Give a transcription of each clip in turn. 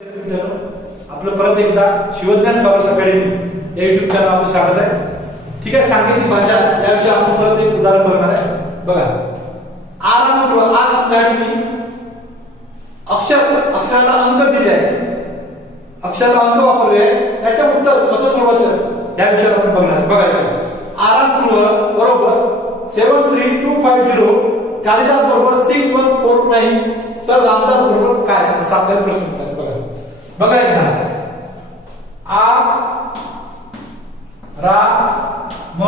आपलं परत एकदा शिवज्ञान स्कॉलर्स अकॅडमी या युट्यूब चॅनल आपलं स्वागत आहे. ठीक आहे सांगितली भाषा याविषयी आपण परत एक उदाहरण बघणार आहे. बघा आराम आज आपल्या ठिकाणी अक्षर अक्षराला अंक दिले आहे. अक्षराला अंक वापरले आहे. त्याच्या उत्तर कसं सोडवायचं? या विषयावर आपण बघणार आहे. बघा आराम गृह बरोबर seven three two five zero Kalidas बरोबर सिक्स वन फोर नाईन तर रामदास बरोबर काय? असा आपल्याला प्रश्न बघा आ रा म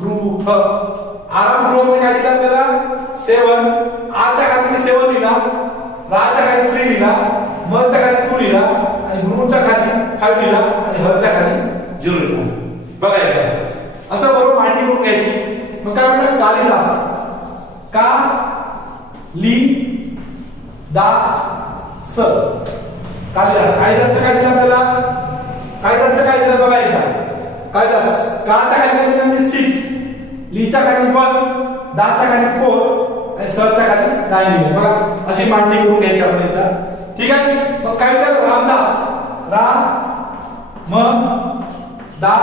गृह आराम गृह काय दिलं आपल्याला? सेवन. आच्या खाली सेवन लिहिला. राच्या खाली थ्री लिहिला. म च्या खाली टू लिहिला. आणि गृहच्या खाली फाईव्ह लिहिला. आणि ह च्या खाली झिरो लिहिला. बघा असं बरोबर मांडणी करून घ्यायची. मग काय म्हणतात? कालिदास. का ली दा स. कालिदास कालिदासचं काय दिलं आपल्याला? कालिदासचं काय दिलं बघा एकदा. कालिदास काच्या खाली काय दिलं म्हणजे सिक्स लीच्या खाली वन दहाच्या खाली फोर आणि सरच्या खाली नाईन बघा अशी मांडणी करून घ्यायची आपण एकदा. ठीक आहे? मग काय विचार? रामदास. राम म दा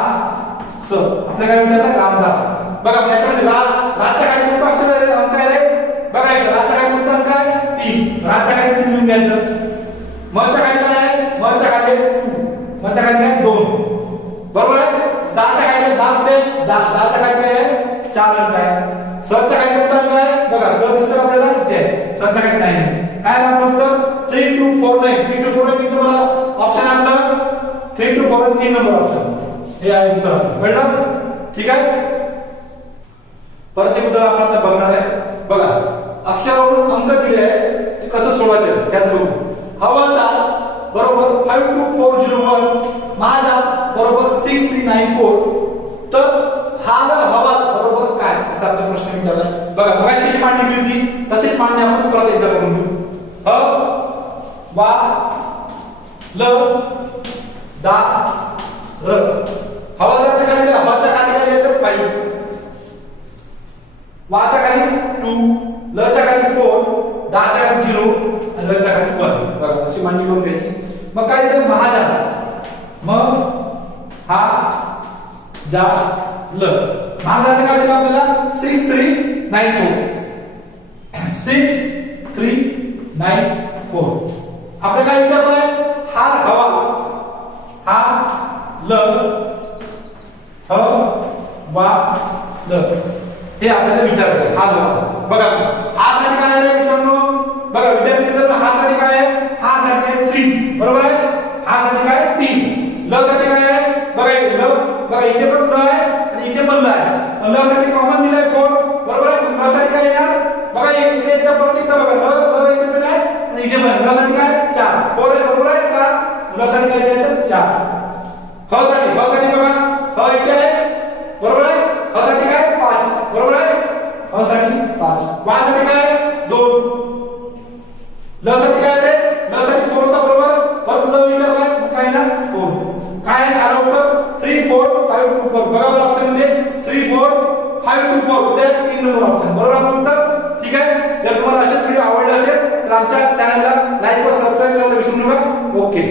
स. आपल्या काय विचारलं? रामदास. बघा याच्यामध्ये रा रातच्या खाली कोणतं अक्षर आहे रे? अंक आहे रे? बघा इथं राच्या खाली कोणतं अंक आहे तीन राच्या खाली तीन लिहून घ्यायचं मच्या खाली काय आहे मच्या खाली टू मच्या खाली काय दोन बरोबर आहे आपले दहा दहा कुठे दा दाच्या आहे चार अंक आहे सरचा काय कोणतं अंक आहे बघा सर दिसतं आपल्याला इथे आहे सरच्या खाली नाही काय नाव म्हणतं three two four nine three two four nine तुम्हाला ऑप्शन आपलं थ्री टू फोर तीन नंबर ऑप्शन हे आहे उत्तर। कळलं ठीक आहे परत एक उदाहरण आपण आता बघणार आहे. बघा अक्षरावरून अंक दिले आहे ते कसं सोडवायचं त्यात बघू. हवालदार बरोबर five two four zero one महादार बरोबर सिक्स थ्री नाईन फोर तर हा जर हवा बरोबर काय? असा आपला प्रश्न विचारलाय. बघा मगाशी मांडणी केली होती. तशीच मांडणी आपण परत एकदा करून घेऊ. ह? वा ल दा र. हवा खाली काय? हवाच्या खाली काय तर पाहिजे वाचा खाली टू. लच्या खाली फोर. दहाच्या खाली झिरो. आणि लच्या खाली वन. बघा अशी मांडणी करून घ्यायची. मग काय दिलं महादार मग हा जा ल. महादारच्या काय दिलं आपल्याला? Six three nine four six three nine four आपलं काय विचारलंय हा हवा. हा ल. ह वा ल. हे आपल्याला विचारलंय हा हवा. बघा. हा बघा इथे पण ल आहे आणि इथे पण ल आहे. ल साठी कॉमन दिलाय कोण? बरोबर आहे ल साठी काय येणार बघा इथे इथे परत इथं बघा. ल ल इथे पण आहे आणि इथे पण आहे. ल साठी काय? चार. फोर आहे बरोबर आहे चार. ल साठी काय द्यायचं? चार. ह साठी ह साठी बघा. ह इथे आहे. बरोबर आहे? ह साठी काय? पाच. बरोबर आहे? ह साठी पाच. वा साठी काय? दोन. ल साठी काय रे ल साठी फोर होता बरोबर परत ल विचारलाय मग काय ना फोर काय आहे आलं होतं three four five two four बघा बरं ऑप्शनमध्ये three four five two four number option बरोबर आलं उत्तर ठीक आहे? जर तुम्हाला असेच व्हिडिओ आवडले असेल तर आमच्या चॅनलला लाईक व सबस्क्राईब करायला विसरू नका. ओके